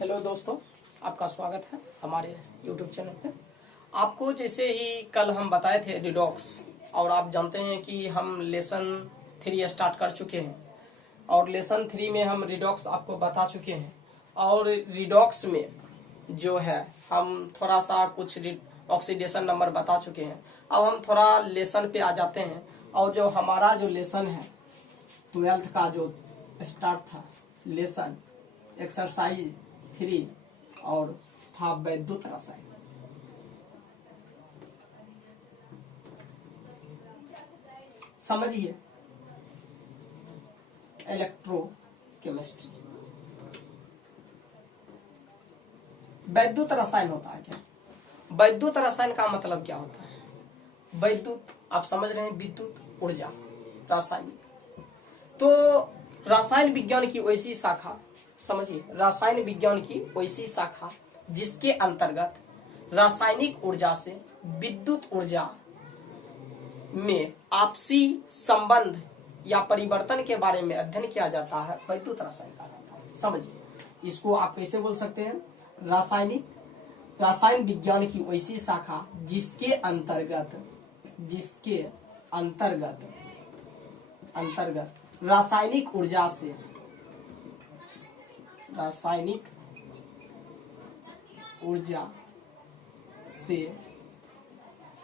Hello दोस्तों, आपका स्वागत है हमारे YouTube चैनल पे। आपको जैसे ही कल हम बताए थे रिडॉक्स, और आप जानते हैं कि हम लेसन 3 स्टार्ट कर चुके हैं और लेसन 3 में हम रिडॉक्स आपको बता चुके हैं। और रिडॉक्स में जो है हम थोड़ा सा कुछ ऑक्सीडेशन नंबर बता चुके हैं। अब हम थोड़ा लेसन पे आ जाते हैं। और जो हमारा जो लेसन है 12th का जो स्टार्ट था लेसन एक्सरसाइज 3 और था वैद्युत रसायन। समझिए, इलेक्ट्रोकेमिस्ट्री। वैद्युत रसायन होता है क्या? वैद्युत रसायन का मतलब क्या होता है? वैद्युत आप समझ रहे हैं, विद्युत ऊर्जा, रासायनिक। तो रसायन विज्ञान की वैसी शाखा, समझिए, रासायन विज्ञान की वैसी शाखा जिसके अंतर्गत रासायनिक ऊर्जा से विद्युत ऊर्जा में आपसी संबंध या परिवर्तन के बारे में अध्ययन किया जाता है, वैद्युत रसायन कहा जाता है। समझिए, इसको आप कैसे बोल सकते हैं? रासायन विज्ञान की वैसी शाखा जिसके अंतर्गत रासायनिक ऊर्जा से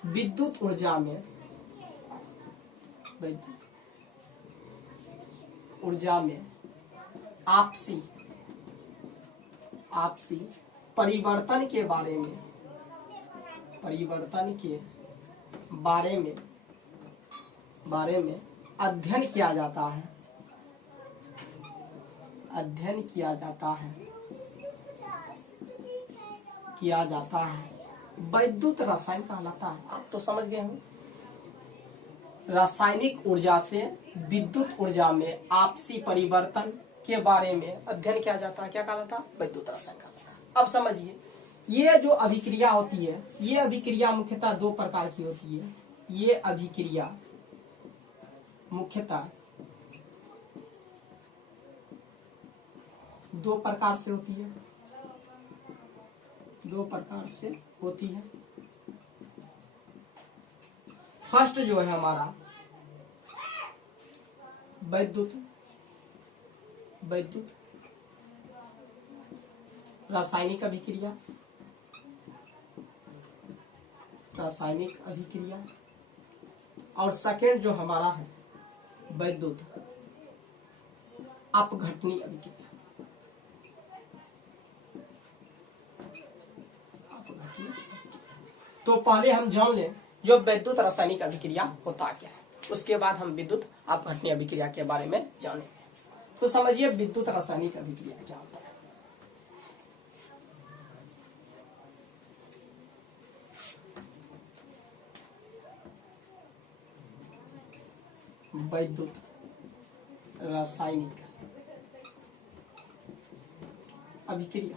विद्युत ऊर्जा में आपसी परिवर्तन के बारे में अध्ययन किया जाता है वैद्युत रसायन कहलाता है। आप तो समझ गए होंगे, रासायनिक ऊर्जा से विद्युत ऊर्जा में आपसी परिवर्तन के बारे में अध्ययन किया जाता है, क्या कहलाता है? वैद्युत रसायन कहलाता है। अब समझिए, ये जो अभिक्रिया होती है, ये अभिक्रिया मुख्यतः 2 प्रकार की होती है। ये अभिक्रिया मुख्यतः 2 प्रकार से होती है। फर्स्ट जो है हमारा वैद्युत रासायनिक अभिक्रिया, और सेकेंड जो हमारा है वैद्युत अपघटनीय अभिक्रिया। तो पहले हम जान लें जो वैद्युत रासायनिक अभिक्रिया होता क्या है, उसके बाद हम विद्युत अपघटनीय अभिक्रिया के बारे में जानेंगे। तो समझिए, विद्युत रासायनिक अभिक्रिया क्या होता है। वैद्युत रासायनिक अभिक्रिया,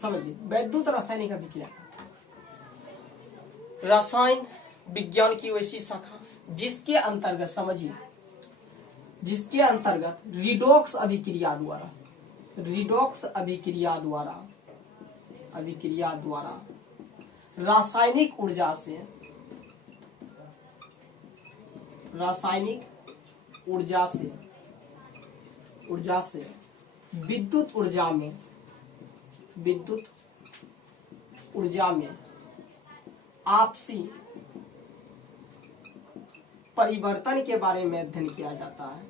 समझिए, वैद्युत रासायनिक अभिक्रिया रसायन विज्ञान की वैसी शाखा जिसके अंतर्गत, समझिए, जिसके अंतर्गत रिडॉक्स अभिक्रिया द्वारा रासायनिक ऊर्जा से विद्युत ऊर्जा में आपसी परिवर्तन के बारे में अध्ययन किया जाता है।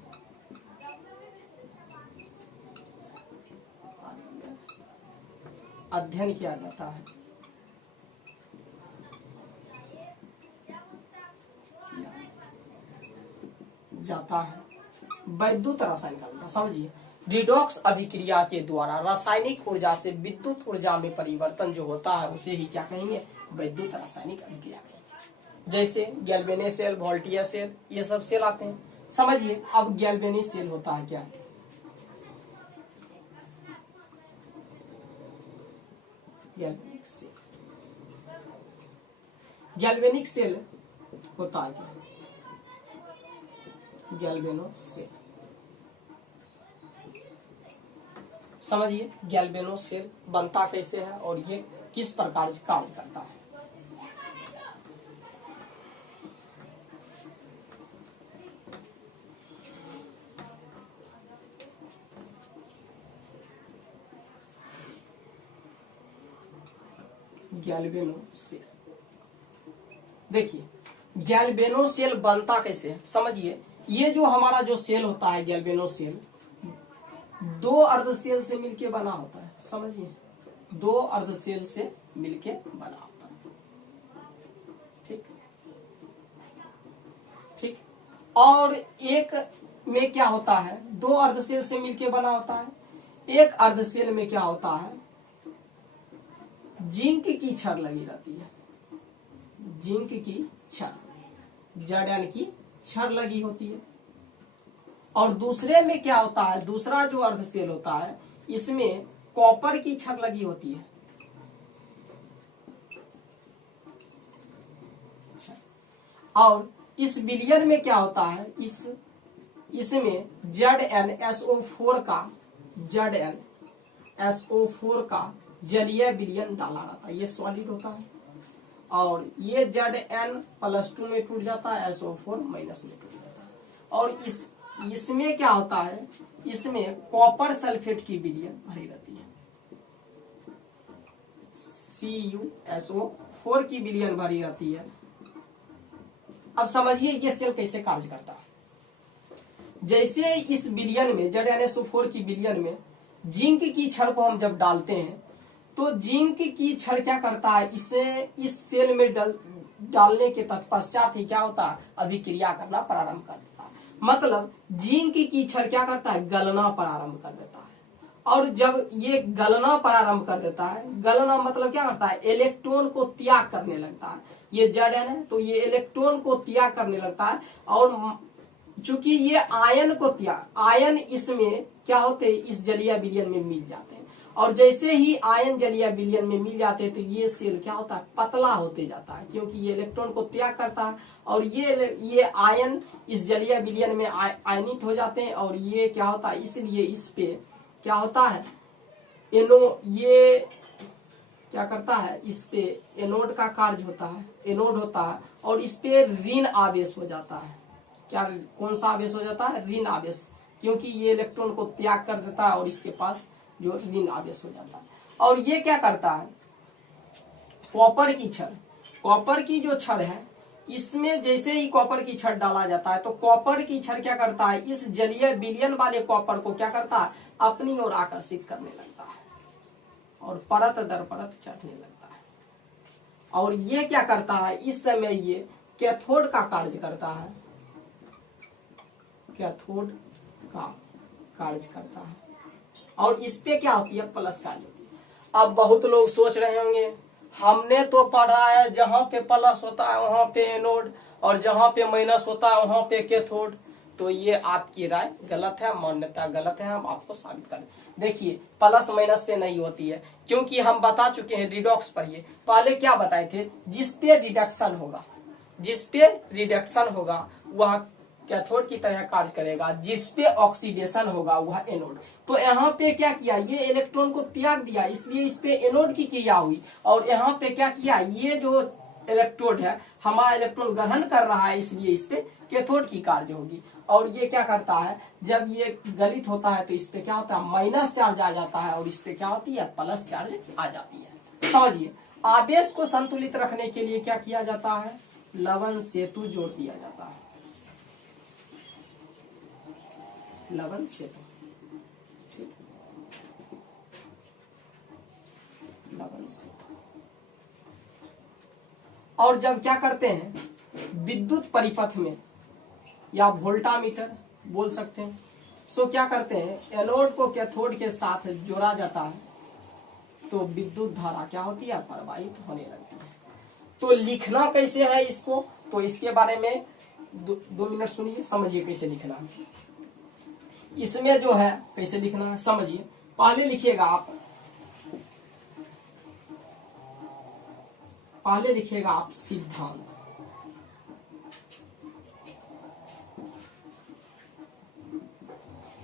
वैद्युत रसायन का, समझिए, रिडॉक्स अभिक्रिया के द्वारा रासायनिक ऊर्जा से विद्युत ऊर्जा में परिवर्तन जो होता है उसे ही क्या कहेंगे? वैद्युत रासायनिक अभिक्रिया कहेंगे। जैसे गैल्वेनी सेल, वोल्टियर सेल, ये सब सेल आते हैं। समझिए, अब गैल्वेनी सेल होता है क्या? गैल्वेनिक सेल होता है क्या? गैल्वेनो सेल। समझिए गैल्वेनो सेल बनता कैसे है और ये किस प्रकार से कार्य करता है। गैल्वेनो सेल, देखिए गैल्वेनो सेल बनता कैसे है, समझिए ये जो हमारा जो सेल होता है गैल्वेनो सेल दो अर्ध सेल से मिलके बना होता है, समझिए दो अर्ध सेल से मिलके बना होता है। ठीक ठीक, और एक में क्या होता है, दो अर्ध सेल से मिलके बना होता है, एक अर्ध सेल में क्या होता है, जिंक की छड़ लगी रहती है, जिंक की छड़, जड़न की छड़ लगी होती है। और दूसरे में क्या होता है, दूसरा जो अर्ध सेल होता है इसमें कॉपर की छड़ लगी होती है। और इस विलयन में क्या होता है, इसमें ZnSO4 का ZnSO4 का जलीय विलयन डाला रहता है, ये सॉलिड होता है। और ये Zn+2 में टूट जाता है, SO4- में टूट जाता है। और इसमें क्या होता है, इसमें कॉपर सल्फेट की विलयन भरी रहती है, CuSO4 की विलयन भरी रहती है। अब समझिए ये सेल कैसे कार्य करता है। जैसे इस विलयन में ZnSO4 की विलयन में जिंक की छड़ को हम जब डालते हैं तो जिंक की छड़ क्या करता है, इसे इस सेल में डालने के तत्पश्चात ही क्या होता है, अभिक्रिया करना प्रारंभ कर देता है। मतलब जिंक की छड़ क्या करता है, गलना प्रारंभ कर देता है। और जब ये गलना प्रारंभ कर देता है, गलना मतलब क्या करता है, इलेक्ट्रॉन को त्याग करने लगता है। ये Zn है तो ये इलेक्ट्रॉन को त्याग करने लगता है। और चूंकि ये आयन इसमें क्या होते हैं, इस जलीय विलयन में मिल जाते हैं। और जैसे ही आयन जलीय विलयन में मिल जाते हैं तो ये सेल क्या होता है, पतला होते जाता है, क्योंकि ये इलेक्ट्रॉन को त्याग करता है। और ये आयन इस जलीय विलयन में आयनित हो जाते हैं। और ये क्या होता है, इसलिए इस पे क्या होता है, ये क्या करता है, इस पे एनोड का कार्य होता है, एनोड होता है। और इस पे ऋण आवेश हो जाता है। क्या, कौन सा आवेश हो जाता है, ऋण आवेश, क्योंकि ये इलेक्ट्रॉन को त्याग कर देता है और इसके पास जो ऋण आवेश हो जाता है। और ये क्या करता है, कॉपर की छड़, कॉपर की जो छड़ है इसमें जैसे ही कॉपर की छड़ डाला जाता है तो कॉपर की छड़ क्या करता है, इस जलीय विलयन वाले कॉपर को क्या करता है, अपनी ओर आकर्षित करने लगता है और परत दर परत चढ़ने लगता है। और ये क्या करता है, इस समय ये कैथोड का कार्य करता है, कैथोड का कार्य करता है। और इस पे क्या होती है, प्लस चार्ज होती है। अब बहुत लोग सोच रहे होंगे, हमने तो पढ़ा है जहां पे प्लस होता है वहां पे एनोड और जहां पे माइनस होता है वहां पे कैथोड। तो ये आपकी राय गलत है, मान्यता गलत है, हम आपको साबित करें। देखिए प्लस माइनस से नहीं होती है, क्योंकि हम बता चुके हैं रिडॉक्स पर। ये पहले क्या बताए थे, जिसपे रिडक्शन होगा वह कैथोड की तरह कार्य करेगा, जिसपे ऑक्सीडेशन होगा वह एनोड। तो यहाँ पे क्या किया, ये इलेक्ट्रॉन को त्याग दिया, इसलिए इस पे एनोड की क्रिया हुई। और यहाँ पे क्या किया, ये जो इलेक्ट्रोड है हमारा इलेक्ट्रॉन ग्रहण कर रहा है, इसलिए इस पे कैथोड की कार्य होगी। और ये क्या करता है, जब ये गलित होता है तो इस पे क्या होता है, माइनस चार्ज आ जाता है और इस पे क्या होती है, प्लस चार्ज आ जाती है। समझिए आवेश को संतुलित रखने के लिए क्या किया जाता है, लवण सेतु जोड़ दिया जाता है, लवण सेतु, ठीक, लवण सेतु। और जब क्या करते हैं, विद्युत परिपथ में या वोल्टामीटर बोल सकते हैं, सो क्या करते हैं, एनोड को कैथोड के साथ जोड़ा जाता है तो विद्युत धारा क्या होती है, प्रवाहित होने लगती है। तो लिखना कैसे है इसको, तो इसके बारे में 2 मिनट सुनिए, समझिए कैसे लिखना है। इसमें जो है कैसे लिखना है समझिए। पहले लिखिएगा आप, सिद्धांत।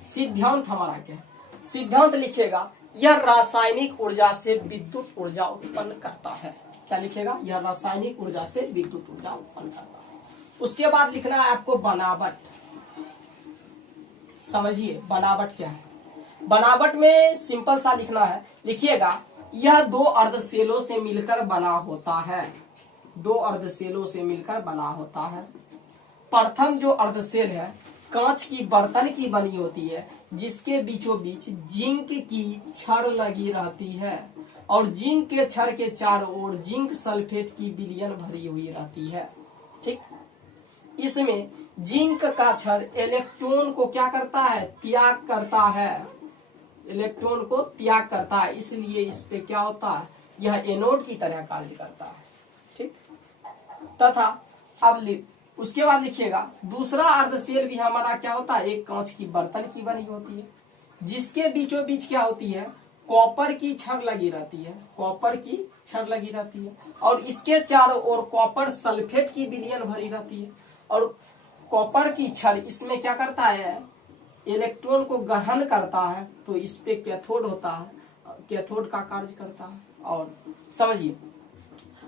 सिद्धांत हमारा क्या है, सिद्धांत लिखिएगा यह रासायनिक ऊर्जा से विद्युत ऊर्जा उत्पन्न करता है। क्या लिखेगा? यह रासायनिक ऊर्जा से विद्युत ऊर्जा उत्पन्न करता है। उसके बाद लिखना है आपको बनावट। समझिए बनावट क्या है। बनावट में सिंपल सा लिखना है, लिखिएगा यह दो अर्धसेलों से मिलकर बना होता है। दो अर्धसेलों से मिलकर बना होता है। प्रथम जो अर्धसेल है कांच की बर्तन की बनी होती है, जिसके बीचों बीच जिंक की छड़ लगी रहती है और जिंक के छड़ के चारों ओर जिंक सल्फेट की विलयन भरी हुई रहती है। ठीक, इसमें जिंक का छड़ इलेक्ट्रॉन को क्या करता है? त्याग करता है। इलेक्ट्रॉन को त्याग करता है, इसलिए इस पे क्या होता है? यह एनोड की तरह कार्य करता है। ठीक, तथा अब उसके बाद लिखिएगा दूसरा अर्धसेल भी हमारा क्या होता है? एक कांच की बर्तन की बनी होती है, जिसके बीचों बीच क्या होती है? कॉपर की छड़ लगी रहती है। कॉपर की छड़ लगी रहती है और इसके चारों ओर कॉपर सल्फेट की विलयन भरी रहती है। और कॉपर की छड़ इसमें क्या करता है? इलेक्ट्रॉन को ग्रहण करता है, तो इस पे कैथोड होता है, कैथोड का कार्य करता है। और समझिए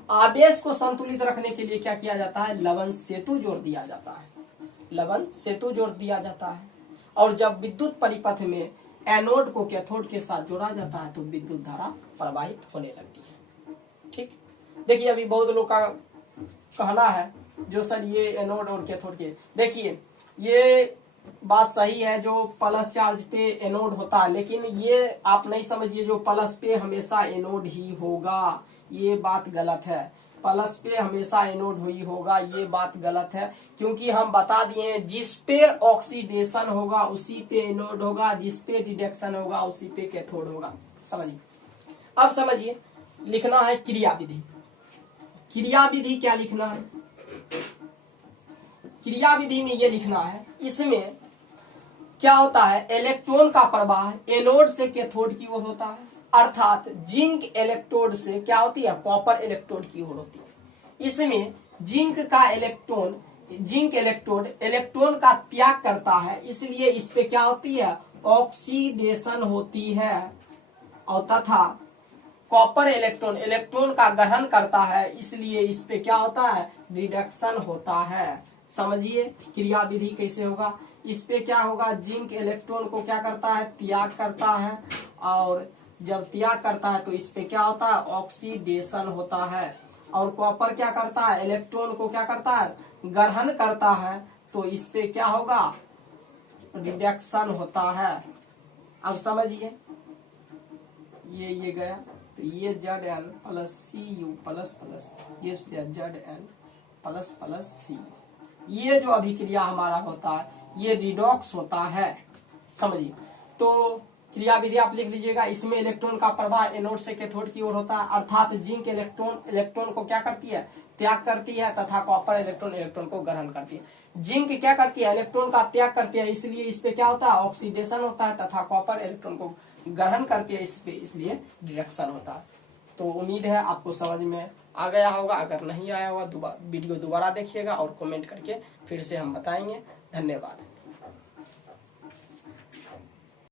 आवेश को संतुलित रखने के लिए क्या किया जाता है? लवण सेतु जोड़ दिया जाता है। लवण सेतु जोड़ दिया जाता है। और जब विद्युत परिपथ में एनोड को कैथोड के साथ जोड़ा जाता है तो विद्युत धारा प्रवाहित होने लगती है। ठीक, देखिए अभी बहुत लोग का कहना है जो सर ये एनोड और कैथोड के, देखिए ये बात सही है जो प्लस चार्ज पे एनोड होता है, लेकिन ये आप नहीं समझिए जो प्लस पे हमेशा एनोड ही होगा, ये बात गलत है। प्लस पे हमेशा एनोड ही होगा, ये बात गलत है। क्योंकि हम बता दिए जिस पे ऑक्सीडेशन होगा उसी पे एनोड होगा, जिस पे रिडक्शन होगा उसी पे कैथोड होगा। समझिए, अब समझिए लिखना है क्रिया विधि। क्रिया विधि क्या लिखना है? क्रिया विधि में ये लिखना है, इसमें क्या होता है? इलेक्ट्रॉन का प्रवाह एनोड से कैथोड की ओर होता है, अर्थात जिंक इलेक्ट्रोड से क्या होती है? कॉपर इलेक्ट्रोड की ओर होती है। इसमें जिंक इलेक्ट्रोड इलेक्ट्रॉन का त्याग करता है, इसलिए इस पे क्या होती है? ऑक्सीडेशन होती है। और तथा कॉपर इलेक्ट्रॉन का ग्रहण करता है, इसलिए इस पे क्या होता है? रिडक्शन होता है। समझिए क्रिया विधि कैसे होगा। इस पे क्या होगा? जिंक इलेक्ट्रॉन को क्या करता है? त्याग करता है, और जब त्याग करता है तो इस पे क्या होता है? ऑक्सीडेशन होता है। और कॉपर क्या करता है? इलेक्ट्रॉन को क्या करता है? ग्रहण करता है, तो इस पे क्या होगा? रिडक्शन होता है। अब समझिए ये गया, तो ये Zn plus Cu plus plus ये Zn प्लस प्लस C, ये जो अभिक्रिया हमारा होता है ये रिडॉक्स होता है। समझिए, तो क्रिया विधि आप लिख लीजिएगा। इसमें इलेक्ट्रॉन का प्रवाह एनोड से कैथोड की ओर होता है, अर्थात जिंक इलेक्ट्रॉन को क्या करती है? त्याग करती है, तथा कॉपर इलेक्ट्रॉन को ग्रहण करती है। जिंक क्या करती है? इलेक्ट्रॉन का त्याग करती है, इसलिए इस पे क्या होता है? ऑक्सीडेशन होता है, तथा कॉपर इलेक्ट्रॉन को ग्रहण करती है, इस पे इसलिए रिडक्शन होता है। तो उम्मीद है आपको समझ में आ गया होगा। अगर नहीं आया होगा वीडियो दोबारा देखिएगा और कमेंट करके फिर से हम बताएंगे। धन्यवाद।